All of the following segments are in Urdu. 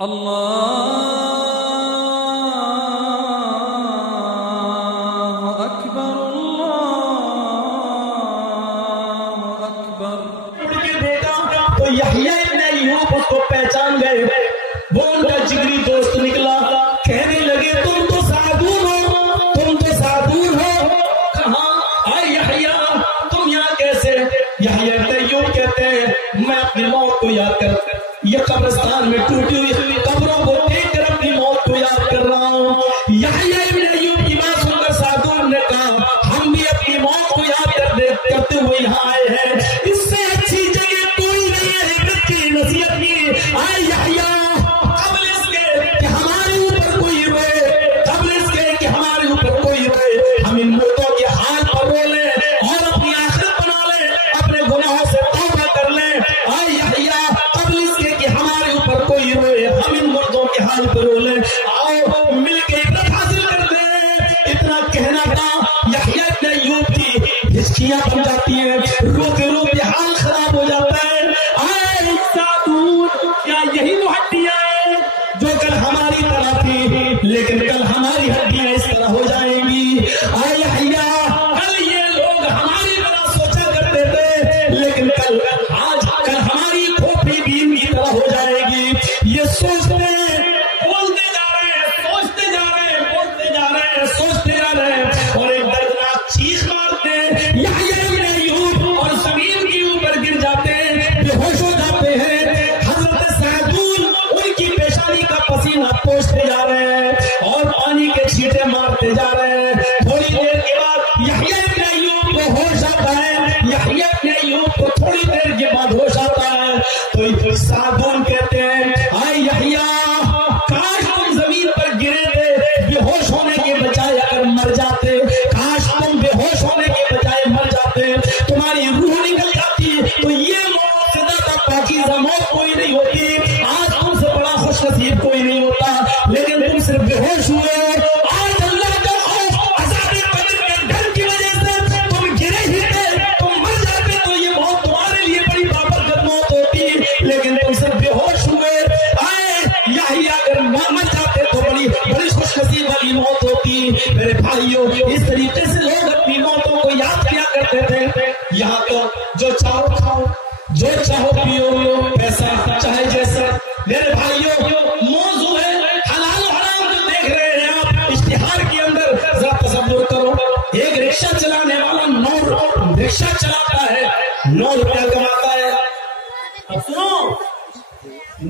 اللہ اکبر اللہ اکبر۔ اڑ کے دیکھا تو یحییٰ ابن ایوب اس کو پہچان گئے، وہ ان کا جگری دوست نکلا، کہنے لگے تم تو سعدون ہو، تم تو سعدون ہو، کہاں آئے یحییٰ، تم یہاں کیسے؟ یحییٰ ابن ایوب کہتے ہیں میں اپنی موت کو یاد کر یہ قبرستان میں ٹوٹی ہوئی قبروں کو دیکھ کر اپنی موت کو یاد کر رہا ہوں۔ یحییٰ ابن ایوب کی بات سن کر سعدون نے کہا ہم بھی اپنی موت کو یاد کرتے ہوئے یہاں آئے ہیں، اس سے اچھی جگہ کوئی نہیں ہے عبرت کی نصیحت کی۔ آئے یحییٰ قبل اس کے کہ ہمارے اوپر کوئی روئے، قبل اس کے کہ ہمارے اوپر کوئی روئے، ہم ان مردوں کے حال پر رو لیں اور اپنی آخرت بنا لیں، اپنے گناہوں سے توبہ کر لیں۔ آئے یحییٰ قبل اس کے کہ ہمارے اوپر کوئی روئے، ہم ان مردوں کے حال پر رو لیں، آؤ مل کے عبرت حاصل کرتے ہیں۔ اتنا کہنا تھا، یحییٰ ابن ایوب کی ہچکیاں بن جاتی ہیں، روتے روتے حال خراب ہو جاتا ہے۔ آئے سعدون، کیا یہی وہ ہڈیاں ہیں جو کل ہماری طرح تھی لیکن کل ہماری ہڈیاں اس طرح ہو جائیں گی؟ آئے یحییٰ کل یہ لوگ ہماری طرح سوچا کرتے تھے لیکن کل ہماری کھوپڑی بھی ان کی طرح ہو جائے گی۔ یہ سوچتے ہیں، بولتے جا رہے ہیں، سوچتے جا رہے ہیں، بولتے جا رہے ہیں، سوچتے جا رہے ہیں اور ایک دردناک چیخ مارتے ہیں، یحییٰ ابن ایوب اور زمین کے اوپر گر جاتے ہیں، بے ہوش ہو جاتے ہیں۔ حضرت سعدون ان کی پیشانی کا پسینہ پوچھتے جا رہے ہیں اور پانی کے چھینٹے مارتے جا رہے ہیں۔ تھوڑی دیر کے بعد یحییٰ ابن ایوب کو ہوش آتا ہے، یحییٰ ابن ایوب کو تھوڑی دیر کے بعد ہوش آتا ہے تو سعدون کہتے ہیں آئے یحییٰ کاش تم زمین پر گرے تھے، بے ہوش ہونے کے بجائے اگر مر جاتے، کاش تم بے ہوش ہونے کے بجائے مر جاتے، تمہاری روح نکل جاتی تو یہ موت سے زیادہ پاکیزہ موت کوئی نہیں ہوتی، آج تم سے بڑا خوش نصیب کوئی نہیں ہوتا، لیکن تم صرف بے ہوش ہوئے۔ آج اللہ کا خوف عذاب قبر کے ڈر کی وجہ سے تم گرے ہی تھے، تم مر جاتے تو یہ موت تمہارے لیے بڑی بابرکت موت ہوتی، لیکن تم صرف بے ہوش ہوئے۔ آئے یحییٰ اگر مر جاتے تو بڑی خوش نصیب والی موت ہوتی۔ میرے بھائیوں اس طریقے سے لوگ اپنی موتوں کو یاد کیا کرتے تھے۔ یہاں تو جو چاہو کھاؤ، جو چاہو پیو، پیسہ چاہے جیسا۔ میرے بھائیوں موضوع ہے حلال و حرام جو دیکھ رہے ہیں آپ اشتہار کے اندر، ذرا تصور کرو ایک رکشہ چلانے والا 9 رکشہ چلاتا ہے، 9 روپیہ کماتا ہے، اب سنو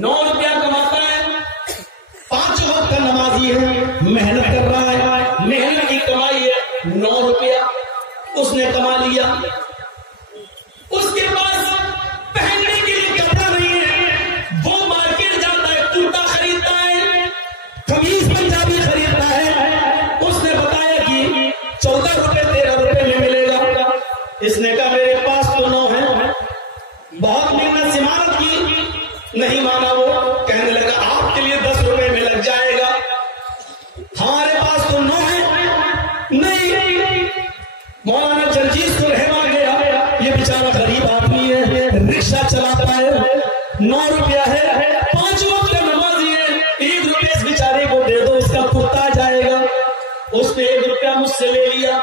9 روپیہ کماتا ہے، 5 وقت کا نمازی ہے، محنت کر رہا ہے، محنت کی کمائی ہے 9 روپیہ اس نے کما لیا، اس کے پاس پہننے کے لیے کپڑا نہیں ہے، وہ مارکیٹ جاتا ہے، کرتا خریدتا ہے، قمیض پنجابی خریدتا ہے، اس نے بتایا کہ 14 روپے 13 روپے میں ملے گا، اس نے کہا میرے پاس تو 9 ہے، بہت محنت سے محنت کی، نہیں مانا وہ، کہنے لگا آپ کے لیے 10 روپے میں لگ جائے گا، ہمارے پاس تو 9 ہے، نہیں، مولانا جرجیز کو رہنا گیا، یہ بیچارہ غریب آدمی ہے، رکشہ چلاتا ہے، 9 روپیہ ہے، 5 وقت کا نمازی ہے، 1 روپیہ اس بیچارے کو دے دو، اس کا کرتا جائے گا، اس نے 1 روپیہ مجھ سے لے لیا،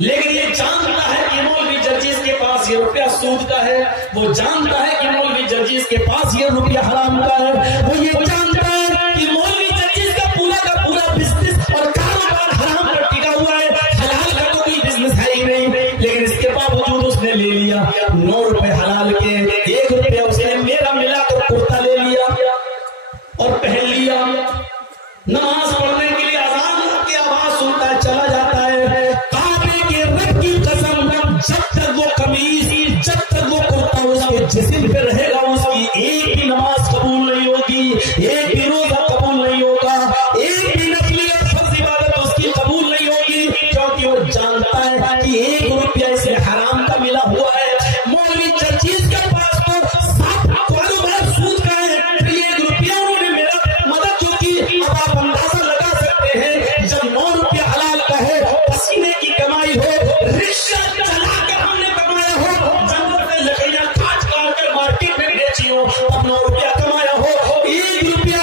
لیکن یہ جانتا ہے کہ مولوی جرجیز کے پاس یہ روپیہ سود کا ہے، وہ جانتا ہے کہ مولوی جرجیز کے پاس یہ روپیہ حرام کا ہے، وہ یہ جانتا ہے کہ مولوی جرجیز کا پورا بزنس اور کاروبار حرام پر ٹکا ہوا ہے، حلال کا تو کوئی بزنس ہے ہی نہیں، لیکن اس کے باوجود اس نے لے لیا 9 روپے حلال کے، 1 روپیہ اس نے میرا ملا تو کرتا لے لیا اور پہن لیا، نماز پڑھنے کے لیے اذان کی آواز سنتا ہے چلا جاتا ہے، کعبے کے رب کی قسم جب تک وہ قمیض، جب تک وہ کرتا اس کے جسم پہ رہے گا، اس کی ایک بھی نماز قبول نہیں ہوگی، ایک بھی روزہ قبول نہیں ہوگا، ایک بھی نفلی اور فرض عبادت اس کی قبول نہیں ہوگی، کیونکہ وہ جانتا ہے کہ 1 روپیہ اسے حرام کا ملا ہوا ہے۔ مولوی جرجیز کے پاس تو 7 کاروبار سود کا ہے، 1 روپیہ انہوں نے میرا مدد جو کی، اب آپ اندازہ لگا سکتے ہیں جب 9 روپیہ حلال کا ہے، پسینے کی کمائی ہو، رکشہ چلا کر ہم نے کمایا ہو، جنگل سے لکڑیاں کاٹ کر مارکیٹ میں بیچی ہو، اب 9 روپیہ کمایا ہو، 1 روپیہ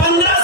15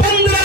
15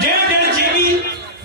1.5 GB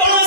5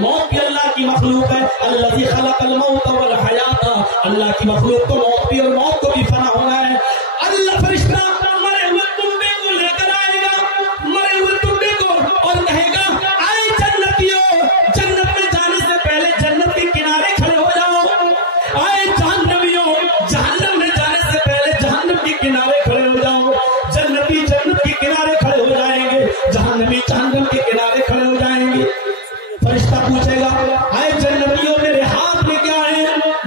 موت بھی اللہ کی مخلوق ہے. الذی خلق الموت والحیات، اللہ کی مخلوق کو موت بھی اور موت کو بھی فنا ہونا ہے. اللہ فرشتہ مرے ہوئے تمبے کو لے کر آئے گا، مرے ہوئے تمبے کو، اور کہے گا آئے جنتیوں، جنت میں جانے سے پہلے جنت کے کنارے کھڑے ہو جاؤ. آئے جہنمیوں، جہنم میں جانے سے پہلے جہنم کے کنارے کھڑے ہو جاؤ. جنتی جنت کے کنارے کھڑے ہو جائیں گے، جہنمی جہنم کے کنارے کھڑے ہو جائیں گے. فرشتہ پوچھے گا آئے جنتیوں میرے ہاتھ میں کیا ہے؟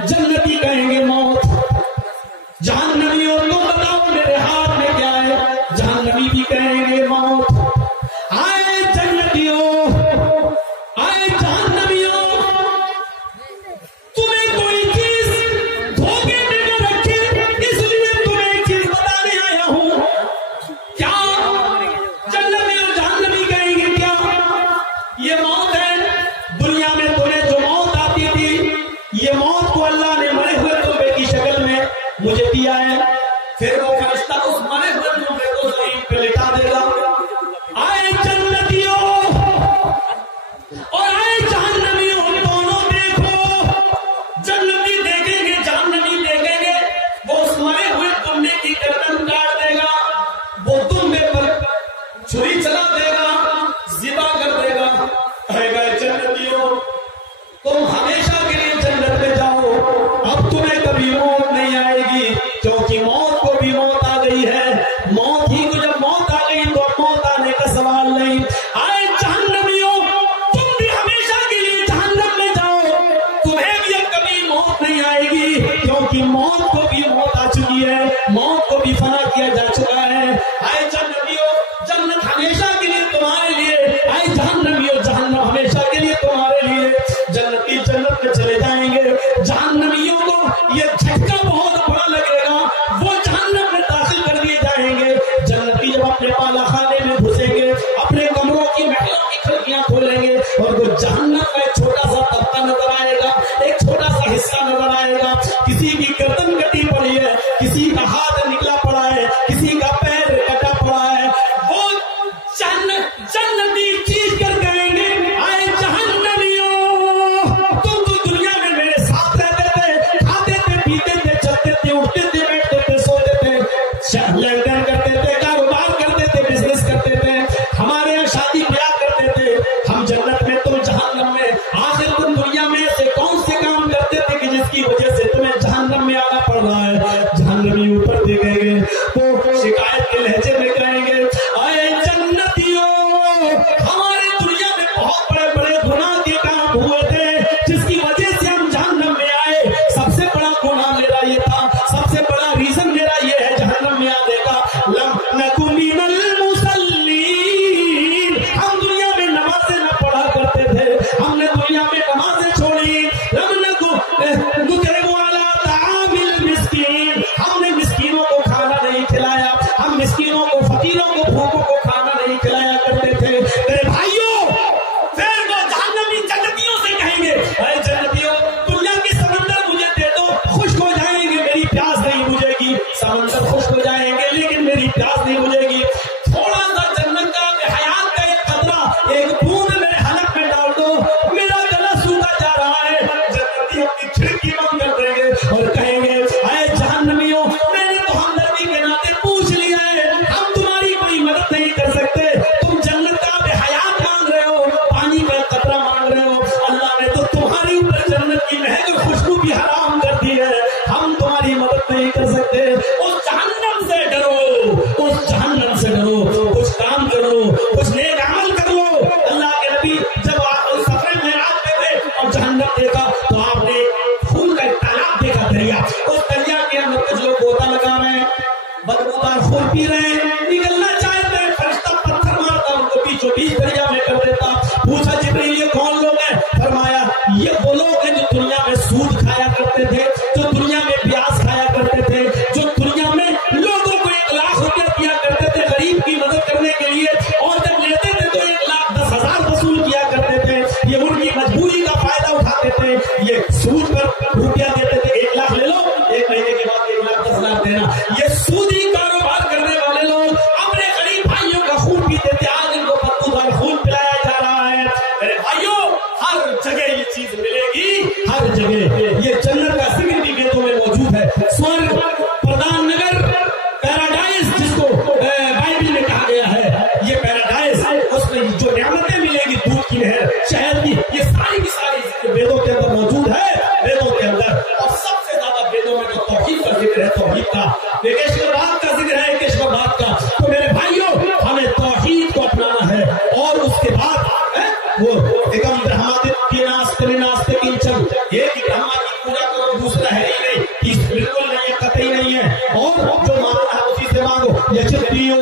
جنتی کہیں گے موت. جہنمیوں تم بتاؤ میرے ہاتھ میں کیا ہے؟ جہنمی بھی کہیں گے موت. آئے جنتیوں، آئے جہنمیوں، تمہیں کوئی چیز دھوکے میں نہ رکھے، اس لیے تمہیں ایک چیز بتانے آیا ہوں. کیا؟ جنتی اور جہنمی کہیں گے کیا؟ یہ موت ہے. دنیا میں تمہیں جو موت آتی تھی، یہ موت کو اللہ نے مرے ہوئے تمبے کی شکل میں مجھے دیا ہے. پھر وہ فرشتہ اس مرے ہوئے تمبے کو زمین پہ لٹا دے گا. آئے جنتیوں اور آئے جہنمیوں، دونوں دیکھو. جنتی دیکھیں گے، جہنمی دیکھیں گے. وہ اس مرے ہوئے تمبے کی گردن کاٹ دے گا، وہ تمبے پر چھری چلا دے گا، ذبح کر دے گا. کہے گا جنتیوں تم ہمیشہ کے لیے جنت میں جاؤ، اب تمہیں کبھی موت نہیں آئے گی، کیونکہ موت کو بھی موت آ گئی ہے. موت ہی کو جب موت آ گئی تو اب موت آنے کا سوال نہیں. آئے جہنمیوں تم بھی ہمیشہ کے لیے جہنم میں جاؤ، تمہیں بھی اب کبھی موت نہیں آئے گی، کیونکہ موت کو بھی موت آ چکی ہے، موت کو بھی فنا کیا جا چکا ہے. آئے جنتیوں جنت ہمیشہ کے لیے تمہارے لیے، آئے جہنمیوں جہنم ہمیشہ کے لیے تمہارے لیے. جنتی جنت میں چلے جائیں گے. جہنمیوں کو یہ جھٹکا بہت بڑا لگے گا، وہ جہنم میں داخل کر دیے جائیں گے. جنتی جب اپنے بالا خانے میں گھسیں گے، اپنے کمروں کی محلوں کی کھڑکیاں کھولیں گے، اور وہ جہنم کا ایک چھوٹا سا طبقہ نظر آئے گا، ایک چھوٹا سا حصہ نظر آئے گا. کسی کی گردن کٹی پڑی ہے، کسی کا ہاتھ نکلا پڑا ہے، کسی کا پیر کٹا پڑا ہے. وہ جنتی چیز کر کہیں گے آئے جہنمیوں تم تو دنیا میں میرے ساتھ رہتے تھے، کھاتے تھے، پیتے تھے، چلتے تھے، اٹھتے تھے، بیٹھتے تھے، سوتے تھے، لین دین کرتے تھے، کاروبار کرتے تھے، بزنس کرتے تھے، ہمارے یہاں شادی بیاہ کرتے تھے. ہم جنت میں، تم جہنم میں. آخر تم دنیا میں ایسے کون سے کام کرتے تھے کہ جس کی وجہ سے تمہیں جہنم میں آنا پڑ رہا ہے؟ جہنمی اوپر دیکھیں گے تو شکایت کے لہجے میں کہیں گے آئے جنتیوں ہمارے دنیا میں بہت بڑے بڑے گناہ کے کام ہوئے تھے جس کی وجہ سے ہم جہنم میں آئے. سب سے بڑا گناہ میرا یہ تھا، سب سے بڑا ریزن میرا یہ ہے جہنم میں آنے کا. لم نکن من المصلین، ہم دنیا میں نمازیں نہ پڑھا کرتے تھے، ہم نے دنیا میں نمازیں چھوڑی. لم نکن نطعم علی طعام المسکین، ہم نے مسکینوں کو کھانا نہیں کھلایا، ہم مسکینوں کو، فقیروں کو، بھوکوں کو کھانا نہیں کھلایا کرتے تھے. میرے بھائیوں پھر وہ جہنمی جنتیوں سے کہیں گے اے جنتیوں دنیا کے سمندر مجھے دے دو، خشک ہو جائیں گے، میری پیاس نہیں بجھے گی. سمندر خشک ہو جائیں گے لیکن میری پیاس نہیں بجھے گی. تھوڑا سا جنت کا حیات کا ایک قطرہ، ایک بوند میرے حلق میں ڈال دو، میرا گلا سوکھا جا رہا ہے. جنتی اپنی کھڑکی بند کر دیں گے اور کہیں گے اے جہنمیوں میں نے تو ہمدردی کے ناطے پوچھ لیا ہے، ہم تمہاری کوئی مدد نہیں کر سکتے. تم جنت کا بے حیات مانگ رہے ہو، پانی کا قطرہ مانگ رہے ہو، اللہ نے تو تمہاری اوپر جنت کی مہک اور خوشبو بھی حرام کر دی ہے، ہم تمہاری مدد نہیں کر سکتے. اس جہنم سے ڈرو، اس جہنم سے ڈرو، کچھ کام کرو، کچھ نیک عمل کر لو. اللہ کے نبی جب آپ اس سفر میں آتے تھے اور جہنم دیکھا تو آپ نے خون کا ایک تالاب دیکھا، دریا. اس دریا کے اندر کچھ لوگ گوتا لگا رہے ہیں، بدبودار خون پی رہے ہیں، نکلنا چاہتے ہیں. فرشتہ پتھر مارتا ان کو بیچوں بیچ دریا میں کر دیتا. پوچھا جبریل یہ کون لوگ ہیں؟ فرمایا یہ وہ لوگ ہیں جو دنیا میں سود کھایا کرتے تھے، جو دنیا میں پیاز کھایا کرتے تھے، جو دنیا میں لوگوں کو 1,00,000 روپیہ دیا کرتے تھے غریب کی مدد کرنے کے لیے، اور جب لیتے تھے تو 1,10,000 وصول کیا کرتے تھے. یہ ان کی مجبوری کا فائدہ اٹھاتے تھے، یہ سود پر روپیہ دیتے تھے. 1,00,000 لے لو، 1 مہینے کے بعد 1,10,000 دینا. یہ سودی کاروبار کرنے والے لوگ اپنے غریب بھائیوں کا خون پیتے تھے، آج ان کو بدبودار خون پلایا جا رہا ہے. میرے بھائیوں ہر جگہ یہ چیز ملے گی، ہر جگہ یہ جنت کا ذکر بھی ویدوں میں موجود ہے. سورگ، پردان نگر، پیراڈائز جس کو بائبل میں کہا گیا ہے، یہ پیراڈائز اس میں جو نعمتیں ملیں گی، دودھ کی نہر، شہد کی، یہ ساری کی ساری ذکر ویدوں کے اندر موجود ہے. ویدوں کے اندر اور سب سے زیادہ ویدوں میں جو توحید کا ذکر ہے، توحید کا، ایکیشورباد کا ذکر ہے، ایکیشورباد کا. تو میرے بھائیوں، ہمیں توحید کو اپنانا ہے اور اس کے بعد وہ ایکم برہمادتیہ ناستے کنچن، ایک ہی برہما کی پوجا کرو، دوسرا ہے ہی نہیں، بالکل نہیں ہے، قطعی نہیں ہے. اور جو مانگنا ہے اسی سے مانگو. یچتیو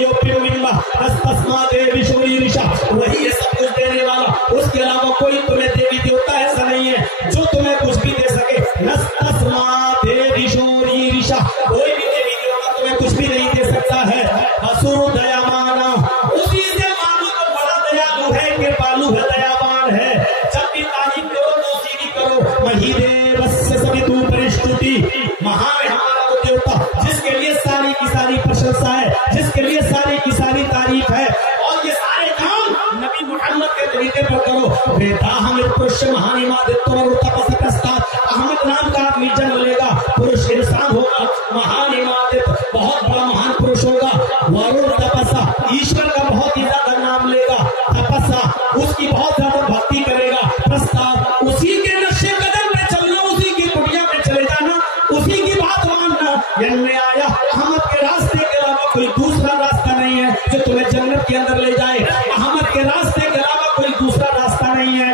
یوپیو منبا استسما دیوی شوری رشا، وہی ہے سب کچھ دینے والا، اس کے علاوہ کوئی تمہیں دیوی دیوتا ایسا نہیں ہے جو تمہیں کچھ بھی دے سکے. نستسما دیوی شوری رشا، کوئی بھی دیوی دیوتا تمہیں کچھ بھی نہیں دے سکتا ہے. اسور دیا مانا، اسی سے مانگو تو بڑا دیالو ہے، کہ پالو ہے، دیابان ہے. جب بھی تعریف کرو تو اسی کی کرو. وہی دے بس سے سبھی تو پرشتوتی، مہان ہے ہمارا وہ دیوتا جس کے لیے ساری کی ساری پرشنسا ہے، جس کے لیے ساری کی ساری تعریف ہے. اور یہ سارے کام نبی محمد کے طریقے پر کرو. بیٹا ہمیں پرش مہانی مادتو اور تپسکستات، احمد نام کا آدمی جنم لے گا، پرش انسان ہوگا، مہانی مادت بہت بڑا مہان پرش ہوگا. وارون تپسا، ایشور کا بہت ہی زیادہ نام لے گا. تپسا، اس کی بہت زیادہ بھکتی کرے گا. پرستاو، اسی کے نقشے قدم میں چلنا، اسی کی کٹیا میں چلے جانا، اسی کی بات ماننا. یعنی آیا احمد کے راستے کے علاوہ کوئی دوسرا راستہ نہیں ہے جو تمہیں جنت کے اندر لے جائے. احمد کے راستے کے علاوہ کوئی دوسرا راستہ نہیں ہے.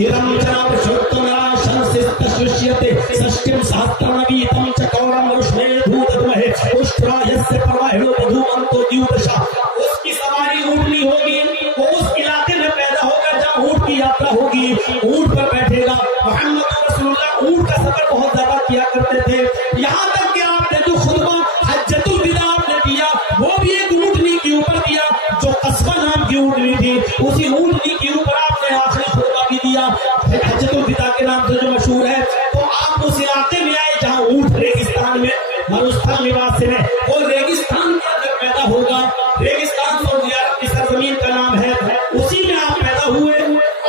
ارم جناب شوتم راشن سشیتے سشکم سہسترنویتم چکورم رشمے دھودمہ اشٹرایس پرواہڑو بدھومنتو دیودشا. اس کی سواری اونٹنی ہوگی، وہ اس علاقے میں پیدا ہوگا جہاں اونٹ کی یاترا ہوگی، اونٹ پر بیٹھے گا. محمد رسول اللہ اونٹ کا سفر بہت زیادہ کیا کرتے تھے. یہاں تک کہ آپ نے جو خطبہ حجۃ الوداع آپ نے دیا وہ بھی ایک اونٹنی کے اوپر دیا جو قصبہ نام کی اونٹنی تھی. اسی اونٹنی کے اوپر آپ نے آخری خطبہ بھی دیا حجۃ الوداع کے نام سے جو مشہور ہے. تو آپ اس علاقے میں آئے جہاں اونٹ ریگستان میں مروستھل نواس میں، وہ ریگستان کے اندر پیدا ہوگا. ریگستان تو زیارت کی سرزمین کا نام ہے، اسی میں آپ پیدا ہوئے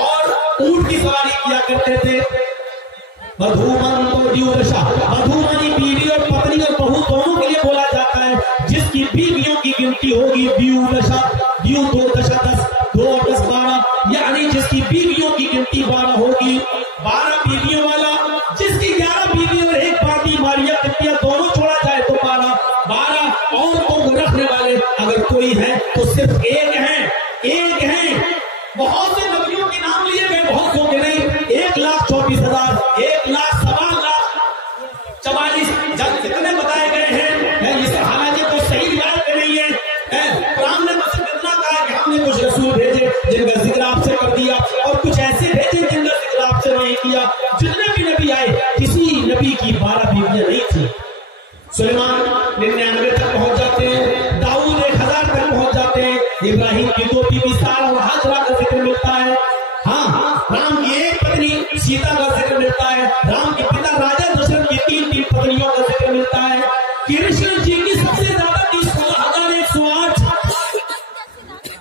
اور اونٹ کی سواری کیا کرتے تھے. بدھومن تو دیودشا، بدھومنی بیوی اور پتنی اور بہو دونوں کے لیے بولا جاتا ہے. جس کی بیویوں کی گنتی ہوگی دیودشا، دیو 2 دشا 10، 2 اور 10 12، یعنی جس کی بیویوں کی گنتی 12 ہوگی. 12 بیویوں والا، جس کی 11 بیوی اور ایک باقی ماریا کتیا دونوں چھوڑا جائے تو 12. 12 عورتوں کو رکھنے والے اگر کوئی ہے تو صرف ایک ہیں، ایک ہیں. بہت سے نبیوں کے نام لیے گئے، بہت سو کے نہیں. 1,24,000، 1,44,044 جتنے بتائے گئے ہیں. اس حالانکہ کوئی صحیح روایت نہیں ہے. قرآن نے بس اتنا کہا کہ ہم نے کچھ رسول بھیجے جن کا ذکر آپ سے کر دیا، اور کچھ ایسے بھیجے جن کا ذکر آپ سے نہیں کیا. جتنے بھی نبی آئے کسی نبی کی 12 بیویاں نہیں تھی. سلیمان 99 تک پہنچ جاتے ہیں، داؤد 1000 تک پہنچ جاتے ہیں. ابراہیم کی 2 بیوی سارہ اور ہاجرہ کا ذکر ملتا ہے. ہاں، رام کی ایک پتنی سیتا کا ذکر ملتا ہے. رام کے پتا راجا دشرتھ کی 3 پتنیوں کا ذکر ملتا ہے. کرشن جی کی سب سے زیادہ 16,108،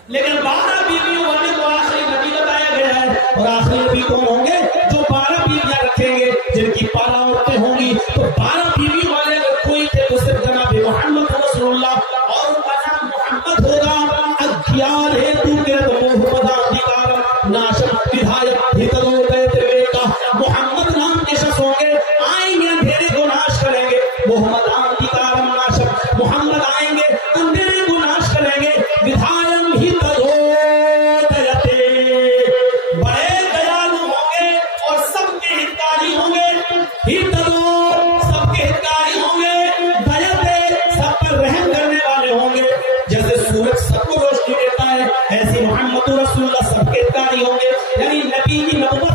لیکن 12 بیویوں والے کو آخری نبی بتایا گیا ہے. اور آخری نبی کون ہوں گے؟ جو 12 بیویاں رکھیں گے، جن کی 12 عورتیں ہوں گی. تو 12 بیوی والے اگر کوئی تھے تو صرف جناب محمد رسول اللہ، اور ان کا نام محمد ہوگا. اخیار ہے تو کرت محمد ادھیکار ناشم ودھایک ہتدو دیتے کا. محمد نام کے شخص ہوں گے، آئیں گے اندھیرے کو ناش کریں گے. محمد ادھیکار ناشم، محمد آئیں گے اندھیرے کو ناش کریں گے. ودھایم ہتدو دیتے، بڑے دیالو ہوں گے اور سب کے ہتکاری ہوں گے. ہتدو، سب کے ہتکاری ہوں گے. دیتے، سب پر رحم کرنے والے ہوں گے. جیسے سورج سب کو روشنی دیتا ہے، ایسے محمد رسول اللہ سب کے ہتکاری ہوں گے. یعنی نبی کی نبوت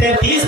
33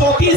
34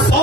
100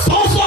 100